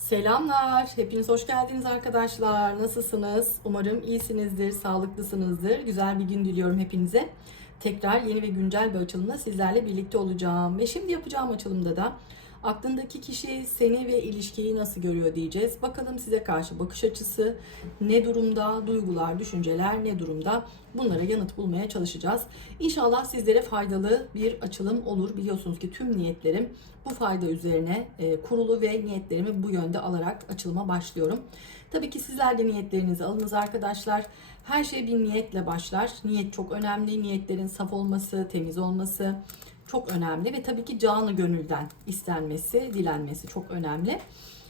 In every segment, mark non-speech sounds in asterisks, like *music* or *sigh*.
Selamlar. Hepiniz hoş geldiniz arkadaşlar. Nasılsınız? Umarım iyisinizdir, sağlıklısınızdır. Güzel bir gün diliyorum hepinize. Tekrar yeni ve güncel bir açılımla sizlerle birlikte olacağım. Ve şimdi yapacağım açılımda da aklındaki kişi seni ve ilişkiyi nasıl görüyor diyeceğiz. Bakalım size karşı bakış açısı ne durumda, duygular, düşünceler ne durumda bunlara yanıt bulmaya çalışacağız. İnşallah sizlere faydalı bir açılım olur. Biliyorsunuz ki tüm niyetlerim bu fayda üzerine e, kurulu ve niyetlerimi bu yönde alarak açılıma başlıyorum. Tabii ki sizler de niyetlerinizi alınız arkadaşlar. Her şey bir niyetle başlar. Niyet çok önemli. Niyetlerin saf olması, temiz olması çok önemli ve tabii ki canı gönülden istenmesi, dilenmesi çok önemli.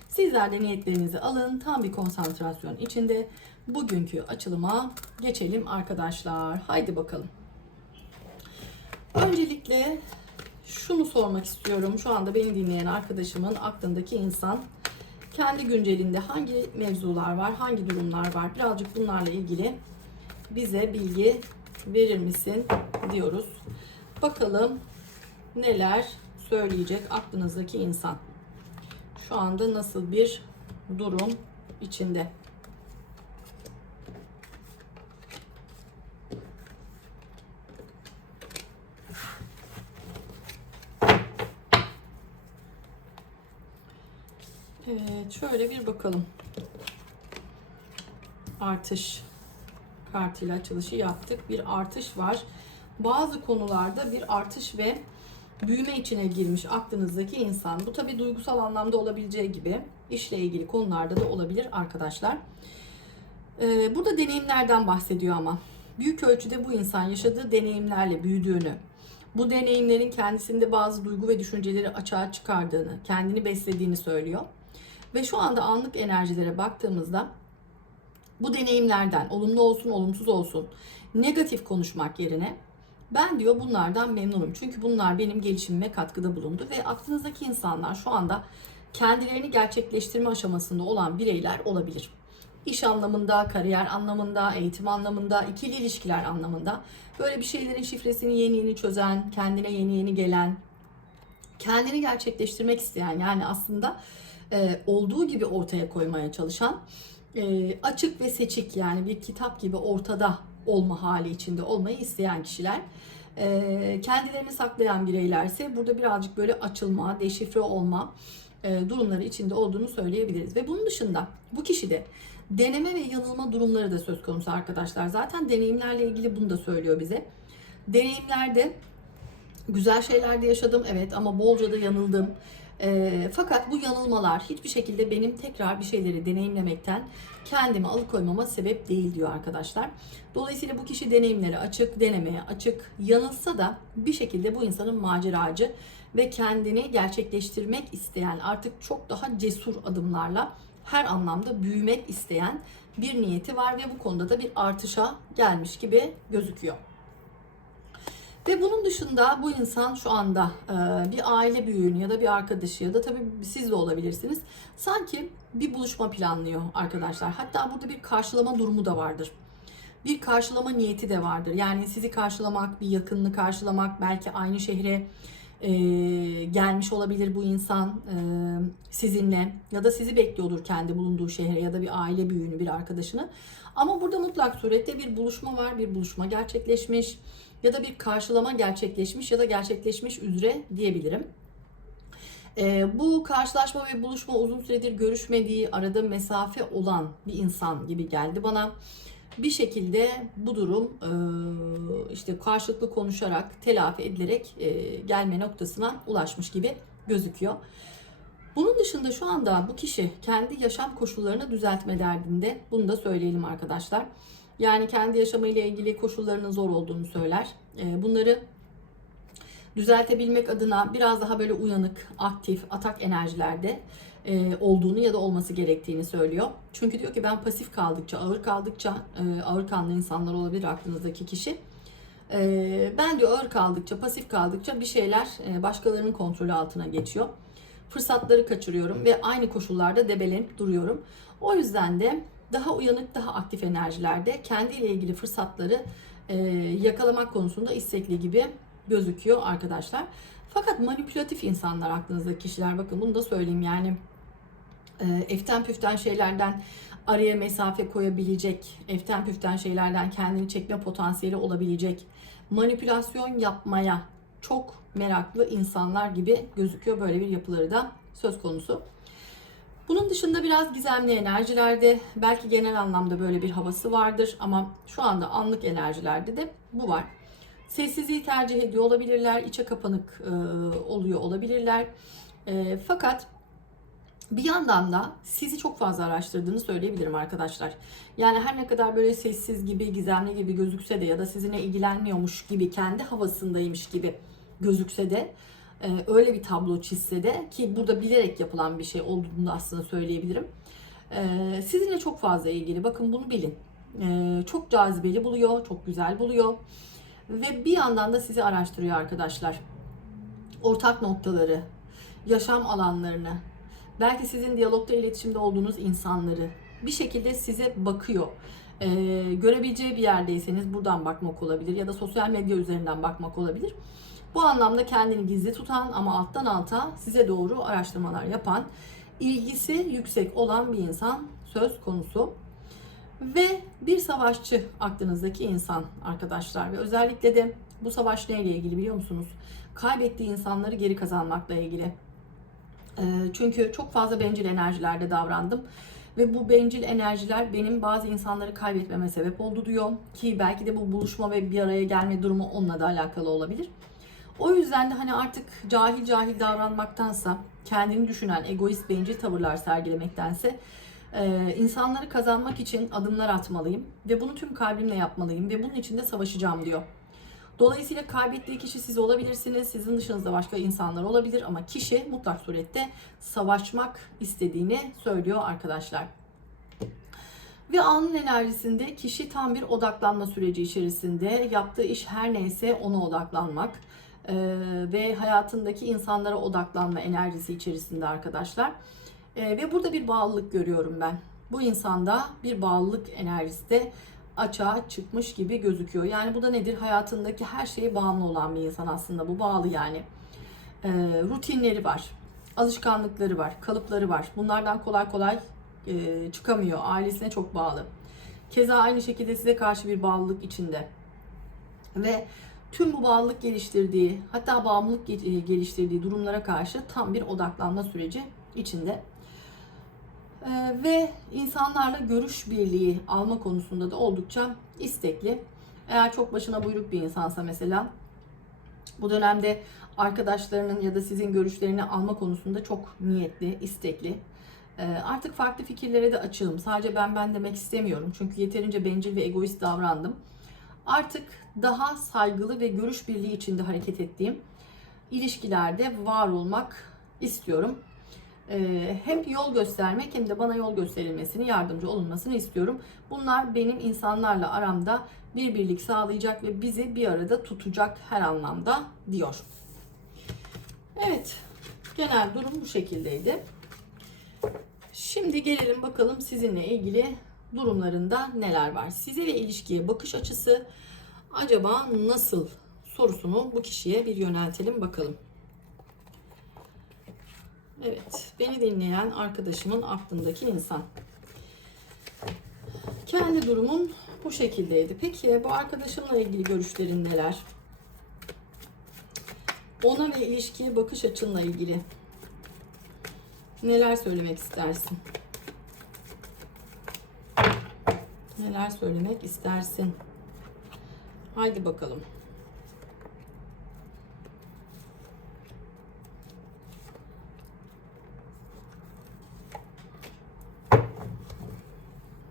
Sizler de niyetlerinizi alın. Tam bir konsantrasyon içinde bugünkü açılıma geçelim arkadaşlar. Haydi bakalım. Öncelikle şunu sormak istiyorum. Şu anda beni dinleyen arkadaşımın aklındaki insan kendi güncelinde hangi mevzular var, hangi durumlar var? Birazcık bunlarla ilgili bize bilgi verir misin diyoruz. Bakalım neler söyleyecek aklınızdaki insan. Şu anda nasıl bir durum içinde? Evet, şöyle bir bakalım. Artış kartıyla açılışı yaptık. Bir artış var. Bazı konularda bir artış ve büyüme içine girmiş aklınızdaki insan. Bu tabi duygusal anlamda olabileceği gibi işle ilgili konularda da olabilir arkadaşlar. Ee, burada deneyimlerden bahsediyor ama. Büyük ölçüde bu insan yaşadığı deneyimlerle büyüdüğünü, bu deneyimlerin kendisinde bazı duygu ve düşünceleri açığa çıkardığını, kendini beslediğini söylüyor. Ve şu anda anlık enerjilere baktığımızda bu deneyimlerden olumlu olsun olumsuz olsun negatif konuşmak yerine ben diyor bunlardan memnunum. Çünkü bunlar benim gelişimime katkıda bulundu ve aklınızdaki insanlar şu anda kendilerini gerçekleştirme aşamasında olan bireyler olabilir. İş anlamında, kariyer anlamında, eğitim anlamında, ikili ilişkiler anlamında böyle bir şeylerin şifresini yeni yeni çözen, kendine yeni yeni gelen, kendini gerçekleştirmek isteyen yani aslında e, olduğu gibi ortaya koymaya çalışan e, açık ve seçik yani bir kitap gibi ortada olma hali içinde olmayı isteyen kişiler. E, kendilerini saklayan bireylerse burada birazcık böyle açılma, deşifre olma e, durumları içinde olduğunu söyleyebiliriz. Ve bunun dışında bu kişide deneme ve yanılma durumları da söz konusu arkadaşlar. Zaten deneyimlerle ilgili bunu da söylüyor bize. Deneyimlerde güzel şeyler de yaşadım evet ama bolca da yanıldım. E, fakat bu yanılmalar hiçbir şekilde benim tekrar bir şeyleri deneyimlemekten kendimi alıkoymama sebep değil diyor arkadaşlar. Dolayısıyla bu kişi deneyimleri açık, denemeye açık, yanılsa da bir şekilde bu insanın maceracı ve kendini gerçekleştirmek isteyen artık çok daha cesur adımlarla her anlamda büyümek isteyen bir niyeti var ve bu konuda da bir artışa gelmiş gibi gözüküyor. Ve bunun dışında bu insan şu anda e, bir aile büyüğünü ya da bir arkadaşı ya da tabii siz de olabilirsiniz. Sanki bir buluşma planlıyor arkadaşlar. Hatta burada bir karşılama durumu da vardır. Bir karşılama niyeti de vardır. Yani sizi karşılamak, bir yakınını karşılamak, belki aynı şehre e, gelmiş olabilir bu insan e, sizinle ya da sizi bekliyordur kendi bulunduğu şehre ya da bir aile büyüğünü, bir arkadaşını. Ama burada mutlak surette bir buluşma var, bir buluşma gerçekleşmiş ya da bir karşılama gerçekleşmiş ya da gerçekleşmiş üzere diyebilirim. E, bu karşılaşma ve buluşma uzun süredir görüşmediği, arada mesafe olan bir insan gibi geldi bana. Bir şekilde bu durum e, işte karşılıklı konuşarak, telafi edilerek e, gelme noktasına ulaşmış gibi gözüküyor. Bunun dışında şu anda bu kişi kendi yaşam koşullarını düzeltme derdinde. Bunu da söyleyelim arkadaşlar. Yani kendi yaşamıyla ilgili koşullarının zor olduğunu söyler. E, bunları düzeltebilmek adına biraz daha böyle uyanık, aktif, atak enerjilerde e, olduğunu ya da olması gerektiğini söylüyor. Çünkü diyor ki ben pasif kaldıkça, ağır kaldıkça, e, ağır kanlı insanlar olabilir aklınızdaki kişi. E, ben diyor ağır kaldıkça, pasif kaldıkça bir şeyler başkalarının kontrolü altına geçiyor. Fırsatları kaçırıyorum ve aynı koşullarda debelenip duruyorum. O yüzden de daha uyanık, daha aktif enerjilerde kendiyle ilgili fırsatları e, yakalamak konusunda istekli gibi gözüküyor arkadaşlar. Fakat manipülatif insanlar aklınızdaki kişiler bakın bunu da söyleyeyim yani e, eften püften şeylerden araya mesafe koyabilecek, eften püften şeylerden kendini çekme potansiyeli olabilecek, manipülasyon yapmaya çok meraklı insanlar gibi gözüküyor böyle bir yapıları da söz konusu. Bunun dışında biraz gizemli enerjilerde belki genel anlamda böyle bir havası vardır ama şu anda anlık enerjilerde de bu var. Sessizliği tercih ediyor olabilirler, içe kapanık e, oluyor olabilirler. E, fakat bir yandan da sizi çok fazla araştırdığını söyleyebilirim arkadaşlar. Yani her ne kadar böyle sessiz gibi, gizemli gibi gözükse de ya da sizinle ilgilenmiyormuş gibi, kendi havasındaymış gibi gözükse de öyle bir tablo çizse de ki burada bilerek yapılan bir şey olduğunu da aslında söyleyebilirim. E, sizinle çok fazla ilgili. Bakın bunu bilin. E, çok cazibeli buluyor, çok güzel buluyor. Ve bir yandan da sizi araştırıyor arkadaşlar. Ortak noktaları, yaşam alanlarını, belki sizin diyalogda iletişimde olduğunuz insanları bir şekilde size bakıyor. Ee, görebileceği bir yerdeyseniz buradan bakmak olabilir ya da sosyal medya üzerinden bakmak olabilir. Bu anlamda kendini gizli tutan ama alttan alta size doğru araştırmalar yapan, ilgisi yüksek olan bir insan söz konusu. Ve bir savaşçı aklınızdaki insan arkadaşlar ve özellikle de bu savaş neyle ilgili biliyor musunuz? Kaybettiği insanları geri kazanmakla ilgili. Ee, Çünkü çok fazla bencil enerjilerde davrandım. Ve bu bencil enerjiler benim bazı insanları kaybetmeme sebep oldu diyor. Ki belki de bu buluşma ve bir araya gelme durumu onunla da alakalı olabilir. O yüzden de hani artık cahil cahil davranmaktansa, kendini düşünen egoist bencil tavırlar sergilemektense e, insanları kazanmak için adımlar atmalıyım. Ve bunu tüm kalbimle yapmalıyım ve bunun için de savaşacağım diyor. Dolayısıyla kaybettiği kişi siz olabilirsiniz. Sizin dışınızda başka insanlar olabilir ama kişi mutlak surette savaşmak istediğini söylüyor arkadaşlar. Ve anın enerjisinde kişi tam bir odaklanma süreci içerisinde yaptığı iş her neyse ona odaklanmak ve hayatındaki insanlara odaklanma enerjisi içerisinde arkadaşlar. Ee, ve burada bir bağlılık görüyorum ben. Bu insanda bir bağlılık enerjisi de açığa çıkmış gibi gözüküyor. Yani bu da nedir? Hayatındaki her şeye bağımlı olan bir insan aslında. Bu bağlı yani. Ee, rutinleri var, alışkanlıkları var, kalıpları var. Bunlardan kolay kolay e, çıkamıyor. Ailesine çok bağlı. Keza aynı şekilde size karşı bir bağlılık içinde. Ve tüm bu bağlılık geliştirdiği, hatta bağımlılık ge- geliştirdiği durumlara karşı tam bir odaklanma süreci içinde. Ee, ve insanlarla görüş birliği alma konusunda da oldukça istekli. Eğer çok başına buyruk bir insansa mesela bu dönemde arkadaşlarının ya da sizin görüşlerini alma konusunda çok niyetli, istekli. Ee, artık farklı fikirlere de açığım. Sadece ben ben demek istemiyorum. Çünkü yeterince bencil ve egoist davrandım. Artık daha saygılı ve görüş birliği içinde hareket ettiğim ilişkilerde var olmak istiyorum. Ee, hem yol göstermek hem de bana yol gösterilmesini, yardımcı olunmasını istiyorum. Bunlar benim insanlarla aramda bir birlik sağlayacak ve bizi bir arada tutacak her anlamda diyor. Evet, genel durum bu şekildeydi. Şimdi gelelim bakalım sizinle ilgili durumlarında neler var. Size ve ilişkiye bakış açısı acaba nasıl sorusunu bu kişiye bir yöneltelim bakalım. Evet, beni dinleyen arkadaşımın aklındaki insan. Kendi durumun bu şekildeydi. Peki bu arkadaşımla ilgili görüşlerin neler? Ona ve ilişkiye bakış açınla ilgili neler söylemek istersin? Neler söylemek istersin? Haydi bakalım.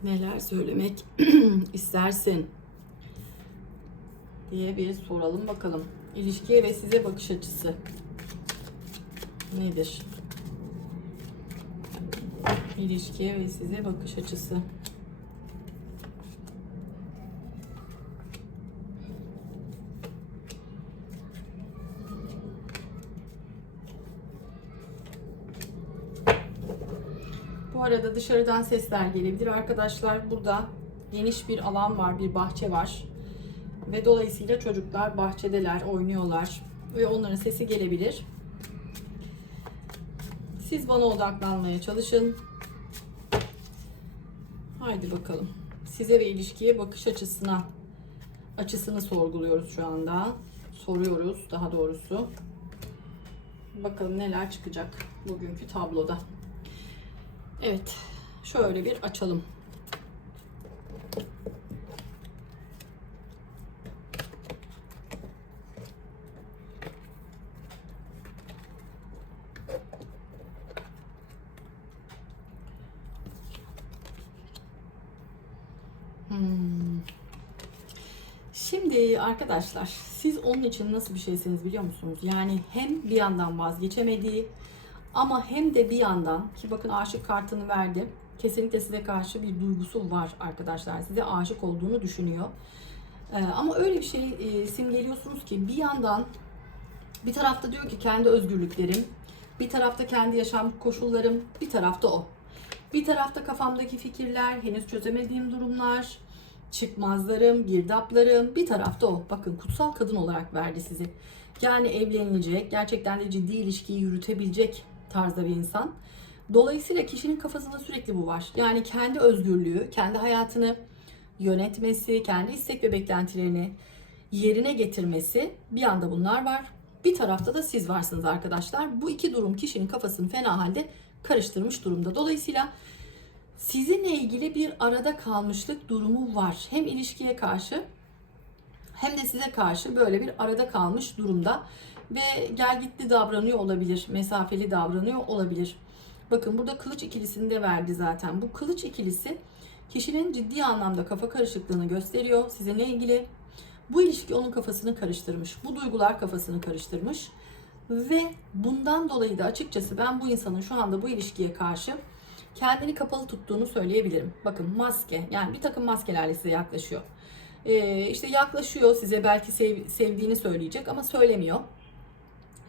Neler söylemek *clears throat* istersin? diye bir soralım bakalım. İlişkiye ve size bakış açısı nedir? İlişkiye ve size bakış açısı. Bu arada dışarıdan sesler gelebilir arkadaşlar. Burada geniş bir alan var, bir bahçe var. Ve dolayısıyla çocuklar bahçedeler, oynuyorlar. Ve onların sesi gelebilir. Siz bana odaklanmaya çalışın. Haydi bakalım. Size ve ilişkiye bakış açısına açısını sorguluyoruz şu anda. Soruyoruz daha doğrusu. Bakalım neler çıkacak bugünkü tabloda. Evet. Şöyle bir açalım. Hmm. Şimdi arkadaşlar siz onun için nasıl bir şeysiniz biliyor musunuz? Yani hem bir yandan vazgeçemediği ama hem de bir yandan ki bakın aşık kartını verdi. Kesinlikle size karşı bir duygusu var arkadaşlar. Size aşık olduğunu düşünüyor. Ee, ama öyle bir şey e, simgeliyorsunuz ki bir yandan bir tarafta diyor ki kendi özgürlüklerim, bir tarafta kendi yaşam koşullarım, bir tarafta o. Bir tarafta kafamdaki fikirler, henüz çözemediğim durumlar, çıkmazlarım, girdaplarım, bir tarafta o. Bakın kutsal kadın olarak verdi sizi. Yani evlenilecek, gerçekten de ciddi ilişkiyi yürütebilecek tarzda bir insan. Dolayısıyla kişinin kafasında sürekli bu var. Yani kendi özgürlüğü, kendi hayatını yönetmesi, kendi istek ve beklentilerini yerine getirmesi bir anda bunlar var. Bir tarafta da siz varsınız arkadaşlar. Bu iki durum kişinin kafasını fena halde karıştırmış durumda. Dolayısıyla sizinle ilgili bir arada kalmışlık durumu var. Hem ilişkiye karşı hem de size karşı böyle bir arada kalmış durumda ve gel gitti davranıyor olabilir, mesafeli davranıyor olabilir. Bakın burada kılıç ikilisini de verdi zaten. Bu kılıç ikilisi kişinin ciddi anlamda kafa karışıklığını gösteriyor sizinle ilgili. Bu ilişki onun kafasını karıştırmış. Bu duygular kafasını karıştırmış. Ve bundan dolayı da açıkçası ben bu insanın şu anda bu ilişkiye karşı kendini kapalı tuttuğunu söyleyebilirim. Bakın maske yani bir takım maskelerle size yaklaşıyor. Ee, işte yaklaşıyor size belki sev, sevdiğini söyleyecek ama söylemiyor.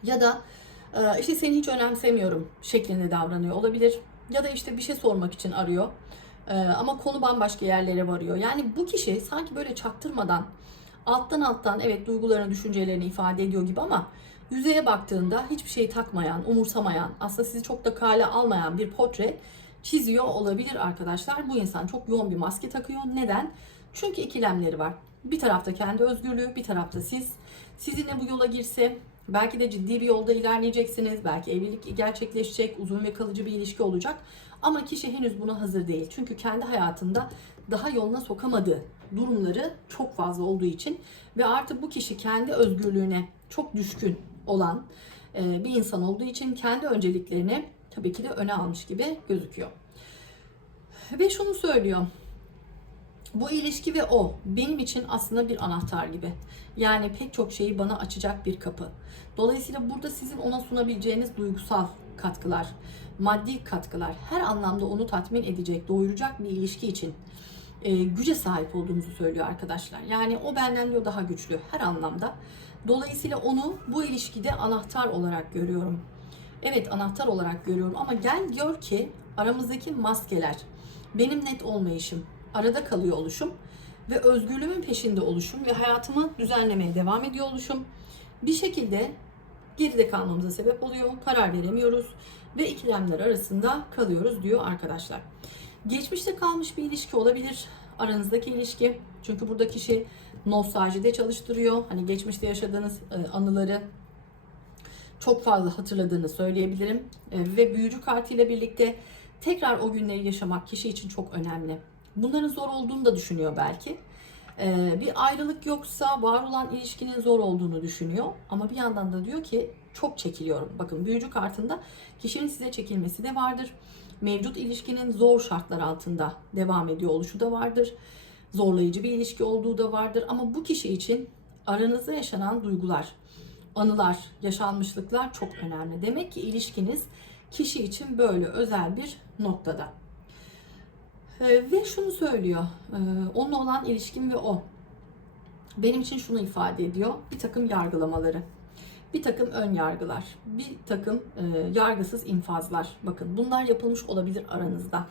Ya da e, işte seni hiç önemsemiyorum şeklinde davranıyor olabilir. Ya da işte bir şey sormak için arıyor. Ee, ama konu bambaşka yerlere varıyor. Yani bu kişi sanki böyle çaktırmadan alttan alttan evet duygularını, düşüncelerini ifade ediyor gibi ama yüzeye baktığında hiçbir şeyi takmayan, umursamayan, aslında sizi çok da kale almayan bir portre çiziyor olabilir arkadaşlar. Bu insan çok yoğun bir maske takıyor. Neden? Çünkü ikilemleri var. Bir tarafta kendi özgürlüğü, bir tarafta siz. Sizinle bu yola girse belki de ciddi bir yolda ilerleyeceksiniz. Belki evlilik gerçekleşecek, uzun ve kalıcı bir ilişki olacak. Ama kişi henüz buna hazır değil. Çünkü kendi hayatında daha yoluna sokamadığı durumları çok fazla olduğu için ve artık bu kişi kendi özgürlüğüne çok düşkün olan e, bir insan olduğu için kendi önceliklerini tabii ki de öne almış gibi gözüküyor. Ve şunu söylüyor. Bu ilişki ve o benim için aslında bir anahtar gibi. Yani pek çok şeyi bana açacak bir kapı. Dolayısıyla burada sizin ona sunabileceğiniz duygusal katkılar, maddi katkılar her anlamda onu tatmin edecek, doyuracak bir ilişki için e, güce sahip olduğunuzu söylüyor arkadaşlar. Yani o benden diyor daha güçlü her anlamda. Dolayısıyla onu bu ilişkide anahtar olarak görüyorum. Evet anahtar olarak görüyorum ama gel gör ki aramızdaki maskeler, benim net olmayışım, arada kalıyor oluşum ve özgürlüğümün peşinde oluşum ve hayatımı düzenlemeye devam ediyor oluşum bir şekilde geride kalmamıza sebep oluyor. Karar veremiyoruz ve ikilemler arasında kalıyoruz diyor arkadaşlar. Geçmişte kalmış bir ilişki olabilir aranızdaki ilişki. Çünkü burada kişi nostaljide çalıştırıyor. Hani geçmişte yaşadığınız e, anıları çok fazla hatırladığını söyleyebilirim. E, ve büyücü kartıyla birlikte tekrar o günleri yaşamak kişi için çok önemli. Bunların zor olduğunu da düşünüyor belki. E, bir ayrılık yoksa var olan ilişkinin zor olduğunu düşünüyor. Ama bir yandan da diyor ki çok çekiliyorum. Bakın büyücü kartında kişinin size çekilmesi de vardır. Mevcut ilişkinin zor şartlar altında devam ediyor oluşu da vardır. Zorlayıcı bir ilişki olduğu da vardır. Ama bu kişi için aranızda yaşanan duygular, anılar, yaşanmışlıklar çok önemli. Demek ki ilişkiniz kişi için böyle özel bir noktada. Ee, ve şunu söylüyor, ee, onunla olan ilişkim ve o. Benim için şunu ifade ediyor, bir takım yargılamaları, bir takım ön yargılar, bir takım e, yargısız infazlar. Bakın bunlar yapılmış olabilir aranızda.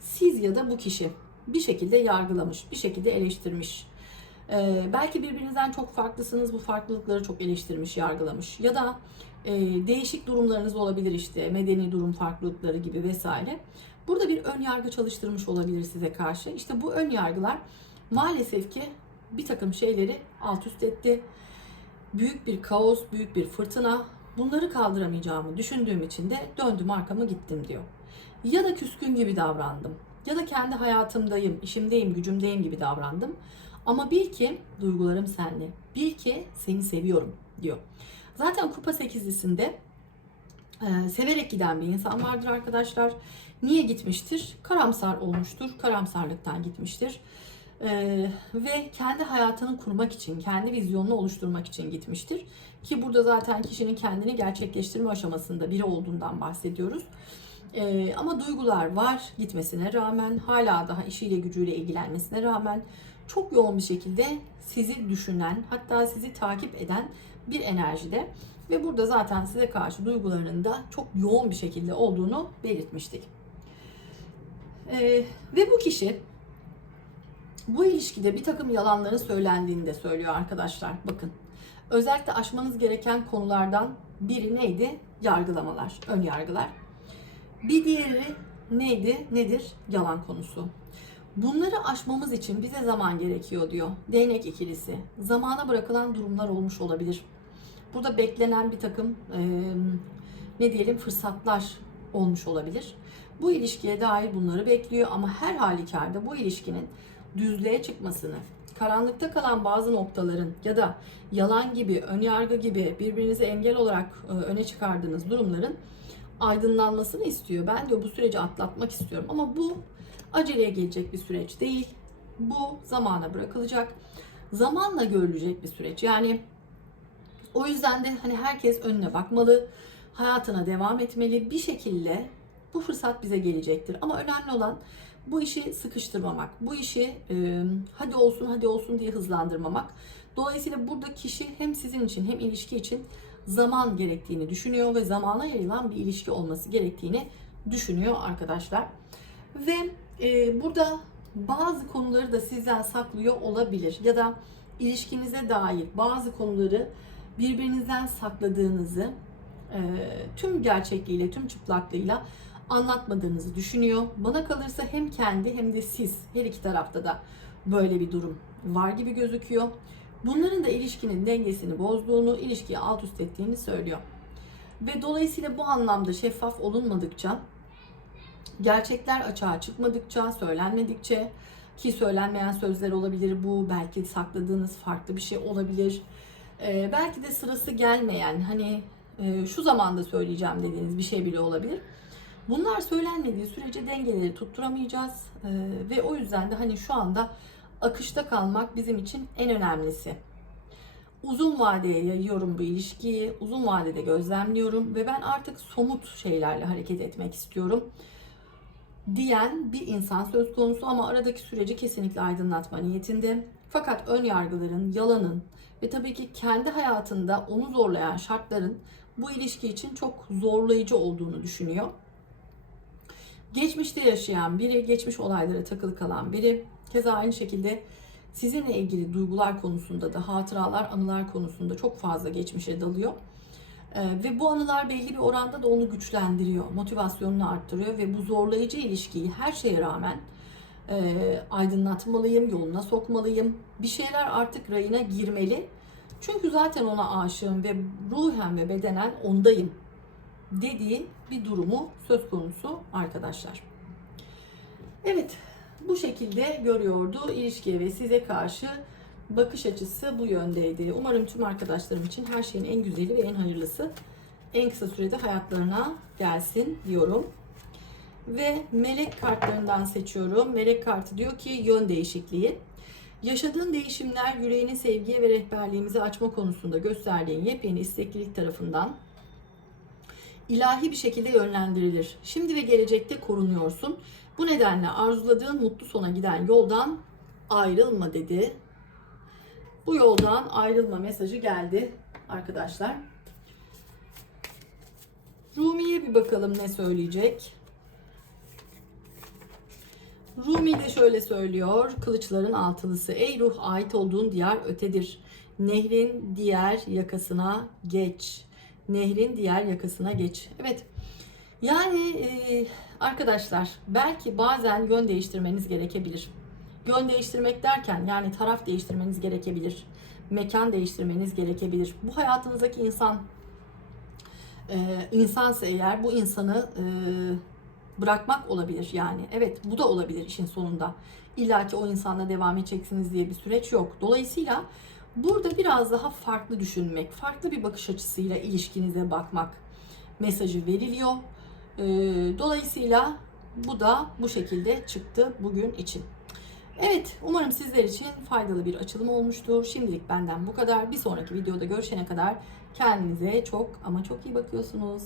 Siz ya da bu kişi bir şekilde yargılamış, bir şekilde eleştirmiş. Ee, belki birbirinizden çok farklısınız, bu farklılıkları çok eleştirmiş, yargılamış. Ya da e, değişik durumlarınız olabilir işte, medeni durum farklılıkları gibi vesaire. Burada bir ön yargı çalıştırmış olabilir size karşı. İşte bu ön yargılar maalesef ki bir takım şeyleri alt üst etti. Büyük bir kaos, büyük bir fırtına. Bunları kaldıramayacağımı düşündüğüm için de döndüm arkamı gittim diyor. Ya da küskün gibi davrandım. Ya da kendi hayatımdayım, işimdeyim, gücümdeyim gibi davrandım. Ama bil ki duygularım senle. Bil ki seni seviyorum diyor. Zaten kupa sekizlisinde e, severek giden bir insan vardır arkadaşlar. Niye gitmiştir? Karamsar olmuştur. Karamsarlıktan gitmiştir. Ee, ve kendi hayatını kurmak için, kendi vizyonunu oluşturmak için gitmiştir. Ki burada zaten kişinin kendini gerçekleştirme aşamasında biri olduğundan bahsediyoruz. Ee, ama duygular var gitmesine rağmen, hala daha işiyle gücüyle ilgilenmesine rağmen çok yoğun bir şekilde sizi düşünen, hatta sizi takip eden bir enerjide. Ve burada zaten size karşı duygularının da çok yoğun bir şekilde olduğunu belirtmiştik. Ee, ve bu kişi bu ilişkide bir takım yalanların söylendiğini de söylüyor arkadaşlar. Bakın. Özellikle aşmanız gereken konulardan biri neydi? Yargılamalar, ön yargılar. Bir diğeri neydi? Nedir? Yalan konusu. Bunları aşmamız için bize zaman gerekiyor diyor. Değnek ikilisi. Zamana bırakılan durumlar olmuş olabilir. Burada beklenen bir takım e, ne diyelim fırsatlar olmuş olabilir. Bu ilişkiye dair bunları bekliyor ama her halükarda bu ilişkinin düzlüğe çıkmasını, karanlıkta kalan bazı noktaların ya da yalan gibi, önyargı gibi birbirinize engel olarak öne çıkardığınız durumların aydınlanmasını istiyor. Ben diyor bu süreci atlatmak istiyorum ama bu aceleye gelecek bir süreç değil. Bu zamana bırakılacak. Zamanla görülecek bir süreç. Yani o yüzden de hani herkes önüne bakmalı, hayatına devam etmeli. Bir şekilde bu fırsat bize gelecektir. Ama önemli olan bu işi sıkıştırmamak, bu işi e, hadi olsun hadi olsun diye hızlandırmamak. Dolayısıyla burada kişi hem sizin için hem ilişki için zaman gerektiğini düşünüyor ve zamana yayılan bir ilişki olması gerektiğini düşünüyor arkadaşlar. Ve e, burada bazı konuları da sizden saklıyor olabilir ya da ilişkinize dair bazı konuları birbirinizden sakladığınızı e, tüm gerçekliğiyle, tüm çıplaklığıyla anlatmadığınızı düşünüyor. Bana kalırsa hem kendi hem de siz her iki tarafta da böyle bir durum var gibi gözüküyor. Bunların da ilişkinin dengesini bozduğunu, ilişkiyi alt üst ettiğini söylüyor. Ve dolayısıyla bu anlamda şeffaf olunmadıkça, gerçekler açığa çıkmadıkça, söylenmedikçe ki söylenmeyen sözler olabilir bu, belki sakladığınız farklı bir şey olabilir. Ee, belki de sırası gelmeyen, hani e, şu zamanda söyleyeceğim dediğiniz bir şey bile olabilir. Bunlar söylenmediği sürece dengeleri tutturamayacağız ee, ve o yüzden de hani şu anda akışta kalmak bizim için en önemlisi. Uzun vadeye yayıyorum bu ilişkiyi, uzun vadede gözlemliyorum ve ben artık somut şeylerle hareket etmek istiyorum diyen bir insan söz konusu ama aradaki süreci kesinlikle aydınlatma niyetinde. Fakat ön yargıların, yalanın ve tabii ki kendi hayatında onu zorlayan şartların bu ilişki için çok zorlayıcı olduğunu düşünüyor. Geçmişte yaşayan biri, geçmiş olaylara takılı kalan biri, keza aynı şekilde sizinle ilgili duygular konusunda da hatıralar, anılar konusunda çok fazla geçmişe dalıyor. Ee, ve bu anılar belli bir oranda da onu güçlendiriyor, motivasyonunu arttırıyor ve bu zorlayıcı ilişkiyi her şeye rağmen e, aydınlatmalıyım, yoluna sokmalıyım. Bir şeyler artık rayına girmeli. Çünkü zaten ona aşığım ve ruhen ve bedenen ondayım dediği bir durumu söz konusu arkadaşlar. Evet, bu şekilde görüyordu ilişkiye ve size karşı bakış açısı bu yöndeydi. Umarım tüm arkadaşlarım için her şeyin en güzeli ve en hayırlısı en kısa sürede hayatlarına gelsin diyorum. Ve melek kartlarından seçiyorum. Melek kartı diyor ki yön değişikliği. Yaşadığın değişimler yüreğini sevgiye ve rehberliğimizi açma konusunda gösterdiğin yepyeni isteklilik tarafından ilahi bir şekilde yönlendirilir. Şimdi ve gelecekte korunuyorsun. Bu nedenle arzuladığın mutlu sona giden yoldan ayrılma dedi. Bu yoldan ayrılma mesajı geldi arkadaşlar. Rumi'ye bir bakalım ne söyleyecek. Rumi de şöyle söylüyor. Kılıçların altılısı. Ey ruh ait olduğun diyar ötedir. Nehrin diğer yakasına geç. Nehrin diğer yakasına geç. Evet. Yani e, arkadaşlar belki bazen yön değiştirmeniz gerekebilir. Yön değiştirmek derken yani taraf değiştirmeniz gerekebilir. Mekan değiştirmeniz gerekebilir. Bu hayatınızdaki insan e, insansa eğer bu insanı e, bırakmak olabilir yani. Evet bu da olabilir işin sonunda. İlla ki o insanla devam edeceksiniz diye bir süreç yok. Dolayısıyla burada biraz daha farklı düşünmek, farklı bir bakış açısıyla ilişkinize bakmak mesajı veriliyor. E, dolayısıyla bu da bu şekilde çıktı bugün için. Evet, umarım sizler için faydalı bir açılım olmuştur. Şimdilik benden bu kadar. Bir sonraki videoda görüşene kadar kendinize çok ama çok iyi bakıyorsunuz.